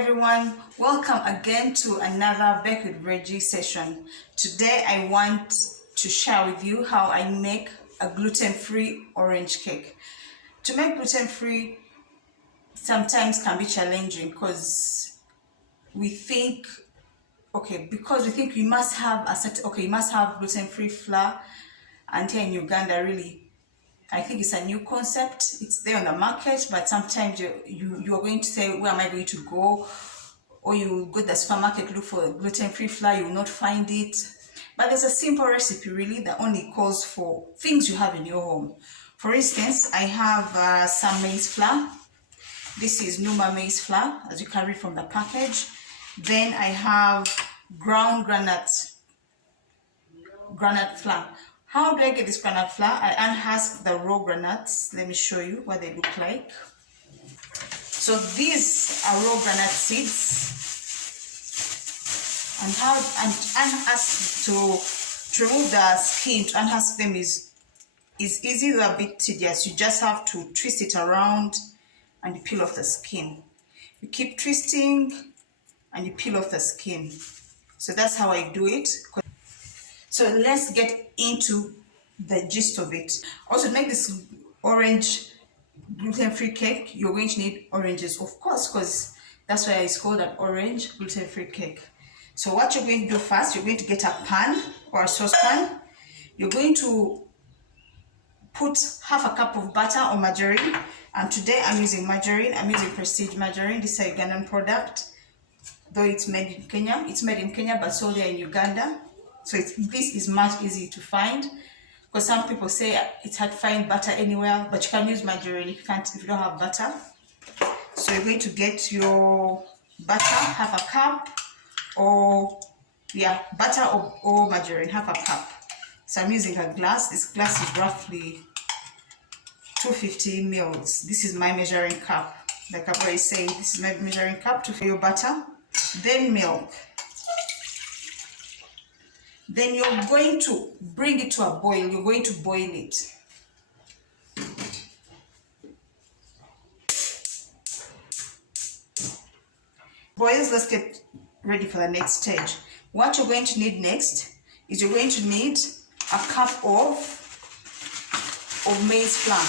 everyone, welcome again to another Bake with Reggie session. Today I want to share with you how I make a gluten-free orange cake. To make gluten-free sometimes can be challenging because we think we must have you must have gluten-free flour, and here in Uganda really I think it's a new concept. It's there on the market, but sometimes you are going to say, where am I going to go? Or you go to the supermarket, look for gluten-free flour, you will not find it. But there's a simple recipe really that only calls for things you have in your home. For instance, I have some maize flour. This is Numa maize flour, as you can read from the package. Then I have groundnut flour. How do I get this groundnut flour? I unhusk the raw groundnuts. Let me show you what they look like. So these are raw groundnut seeds. And unhusk to remove the skin, to unhusk them is easy, a bit tedious. You just have to twist it around and you peel off the skin. You keep twisting and you peel off the skin. So that's how I do it. So let's get into the gist of it. Also, to make this orange gluten-free cake, you're going to need oranges, of course, because that's why it's called an orange gluten-free cake. So what you're going to do first, you're going to get a pan or a saucepan. You're going to put half a cup of butter or margarine. And today I'm using margarine. I'm using Prestige margarine. This is a Ugandan product, though it's made in Kenya. It's made in Kenya, but sold there in Uganda. So this is much easier to find, because some people say it's hard to find butter anywhere, but you can use margarine if you don't have butter. So you're going to get your butter, half a cup, butter or margarine, half a cup. So I'm using a glass. This glass is roughly 250 mils. This is my measuring cup. Like I've already said, this is my measuring cup to fill your butter. Then milk. Then you're going to bring it to a boil. You're going to boil it. Boils, let's get ready for the next stage. What you're going to need next is you're going to need a cup of maize flour.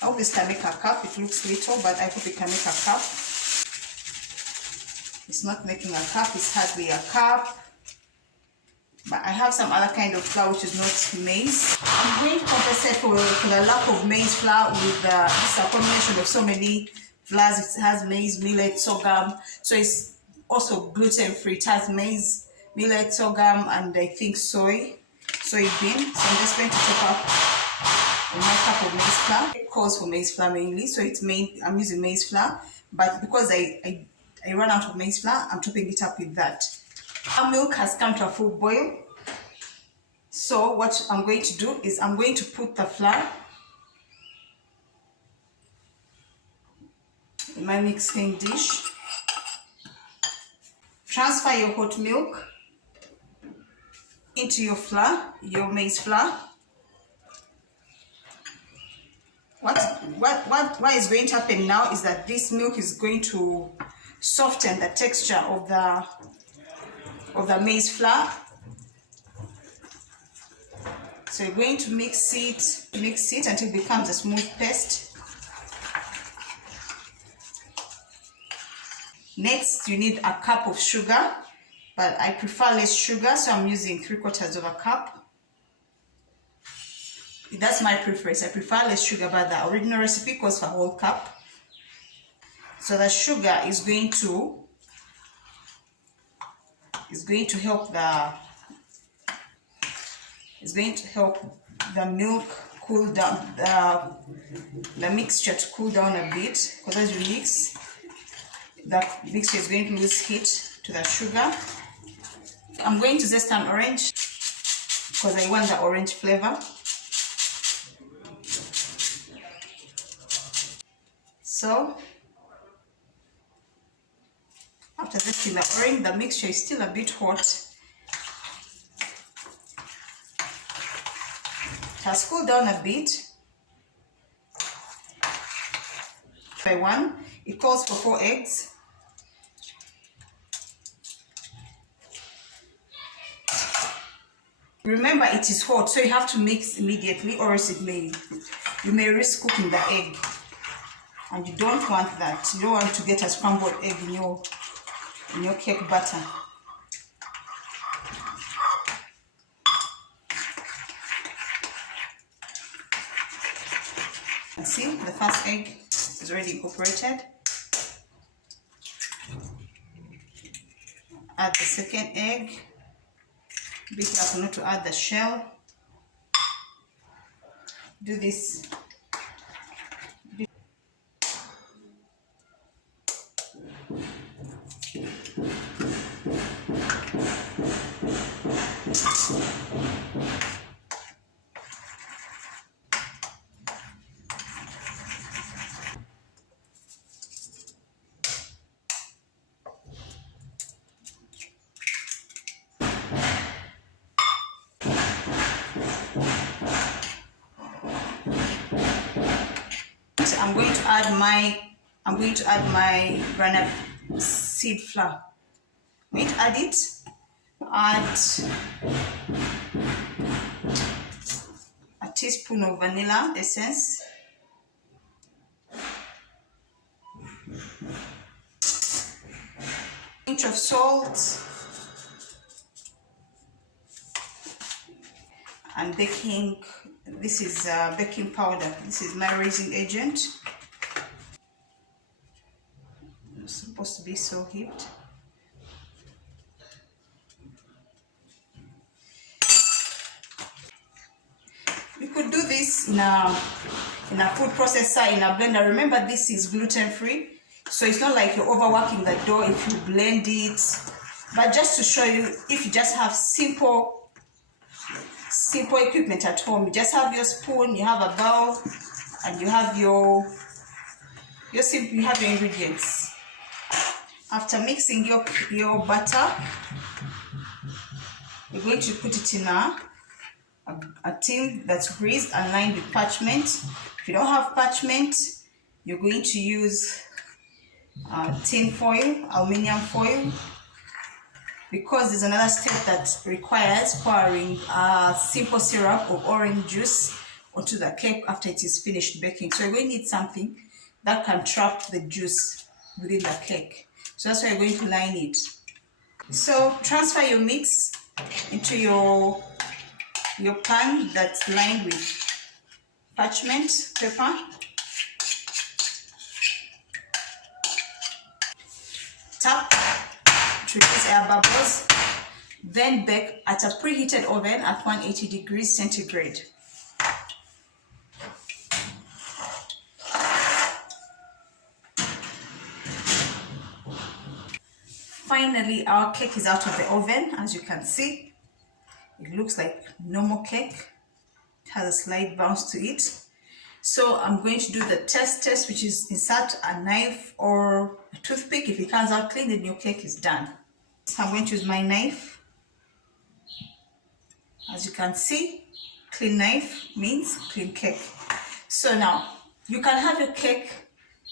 I hope this can make a cup. It looks little, but I hope it can make a cup. It's not making a cup, it's hardly a cup. But I have some other kind of flour which is not maize. I'm going to compensate for the lack of maize flour with this is a combination of so many flours. It has maize, millet, sorghum. So it's also gluten-free. It has maize, millet, sorghum, and I think soybean. So I'm just going to top up my cup of maize flour. It calls for maize flour mainly, so I'm using maize flour. But because I ran out of maize flour, I'm topping it up with that. Our milk has come to a full boil. So what I'm going to do is I'm going to put the flour in my mixing dish. Transfer your hot milk into your flour, your maize flour. What is going to happen now is that this milk is going to soften the texture of the maize flour. So you're going to mix it until it becomes a smooth paste. Next, you need a cup of sugar, but I prefer less sugar, so I'm using 3/4 of a cup. That's my preference. I prefer less sugar, but the original recipe calls for a whole cup. So the sugar is going to help the milk cool down, the mixture to cool down a bit, because as you mix, the mixture is going to lose heat to the sugar. I'm going to zest an orange because I want the orange flavor. So after zesting the orange, the mixture is still a bit hot. It has cooled down a bit. By one, it calls for 4 eggs. Remember, it is hot, so you have to mix immediately, or else you may risk cooking the egg, and you don't want that. You don't want to get a scrambled egg in your cake batter. And see, the first egg is already incorporated. Add the second egg. Be careful not to add the shell. Do this. I'm going to add my groundnut seed flour. I'm going to add it. Add a teaspoon of vanilla essence. Pinch of salt. And baking. This is baking powder. This is my raising agent. It's supposed to be so heaped. You could do this in a food processor, in a blender. Remember, this is gluten-free, so it's not like you're overworking the dough if you blend it. But just to show you, if you just have simple equipment at home, you just have your spoon, you have a bowl, and you have your ingredients. After mixing your butter, you're going to put it in a tin that's greased and lined with parchment. If you don't have parchment, you're going to use tin foil, aluminium foil, because there's another step that requires pouring simple syrup of orange juice onto the cake after it is finished baking. So you're going to need something that can trap the juice within the cake. So that's why you're going to line it. So transfer your mix into your pan that's lined with parchment paper. Tap to release air bubbles. Then bake at a preheated oven at 180 degrees centigrade. Finally, our cake is out of the oven. As you can see, it looks like normal cake. It has a slight bounce to it. So I'm going to do the test, which is insert a knife or a toothpick. If it comes out clean, then your cake is done. So I'm going to use my knife. As you can see, clean knife means clean cake. So now, you can have your cake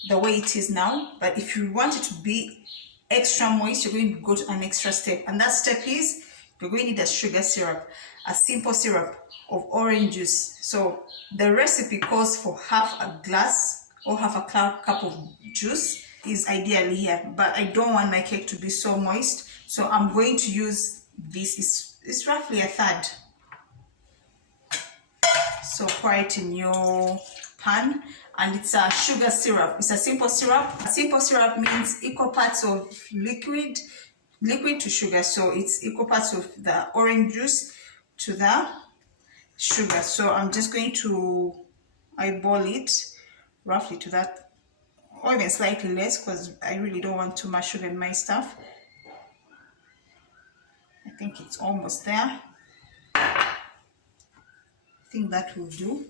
the way it is now, but if you want it to be extra moist, you're going to go to an extra step. And that step is, you're going to need a sugar syrup, a simple syrup of orange juice. So the recipe calls for half a glass or half a cup of juice is ideally here, but I don't want my cake to be so moist, so I'm going to use this. It's roughly a third. So pour it in your pan, and it's a sugar syrup. It's a simple syrup. A simple syrup means equal parts of liquid to sugar. So it's equal parts of the orange juice to the sugar. So I'm just going to eyeball it roughly to that, or even slightly less, because I really don't want too much sugar in my stuff. I think it's almost there. I think that will do.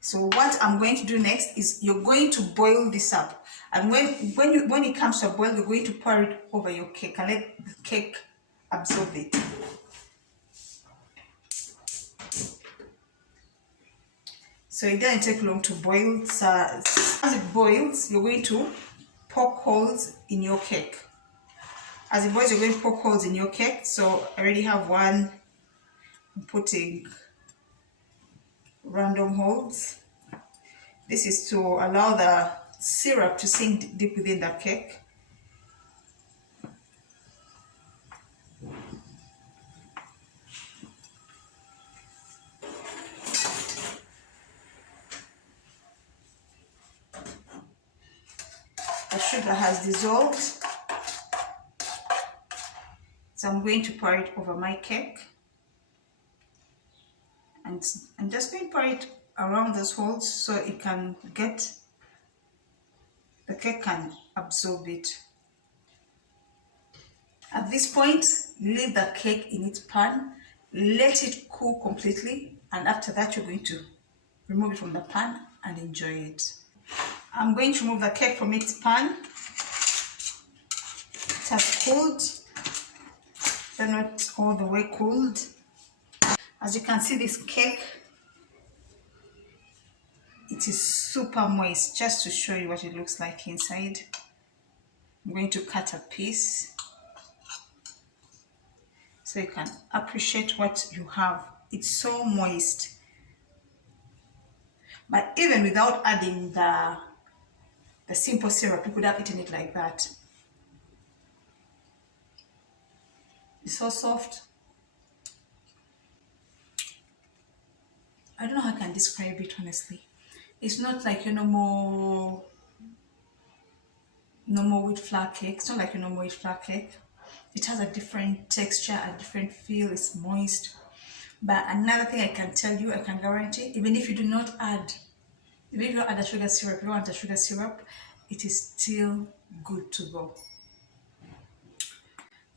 So what I'm going to do next is you're going to boil this up, and when it comes to a boil, you're going to pour it over your cake and let the cake absorb it. so it doesn't take long to boil. So as it boils, you're going to poke holes in your cake. As it boils, you're going to poke holes in your cake. So I already have one. I'm putting random holes. This is to allow the syrup to sink deep within the cake. The sugar has dissolved, so I'm going to pour it over my cake, and I'm just going to pour it around those holes so it can get, the cake can absorb it. At this point, leave the cake in its pan, let it cool completely, and after that you're going to remove it from the pan and enjoy it. I'm going to remove the cake from its pan. It has cooled, but not all the way cooled. As you can see, this cake, it is super moist. Just to show you what it looks like inside, I'm going to cut a piece so you can appreciate what you have. It's so moist. But even without adding the simple syrup, you could have eaten it like that. It's so soft. I don't know how I can describe it, honestly. It's not like your normal wheat flour cake. It's not like your normal wheat flour cake. It has a different texture, a different feel. It's moist. But another thing I can tell you, I can guarantee, even if you do not add, even if you don't add a sugar syrup, you don't want a sugar syrup, it is still good to go.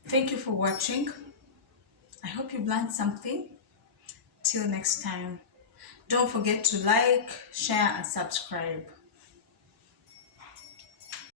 Thank you for watching. I hope you've learned something. Till next time. Don't forget to like, share, and subscribe.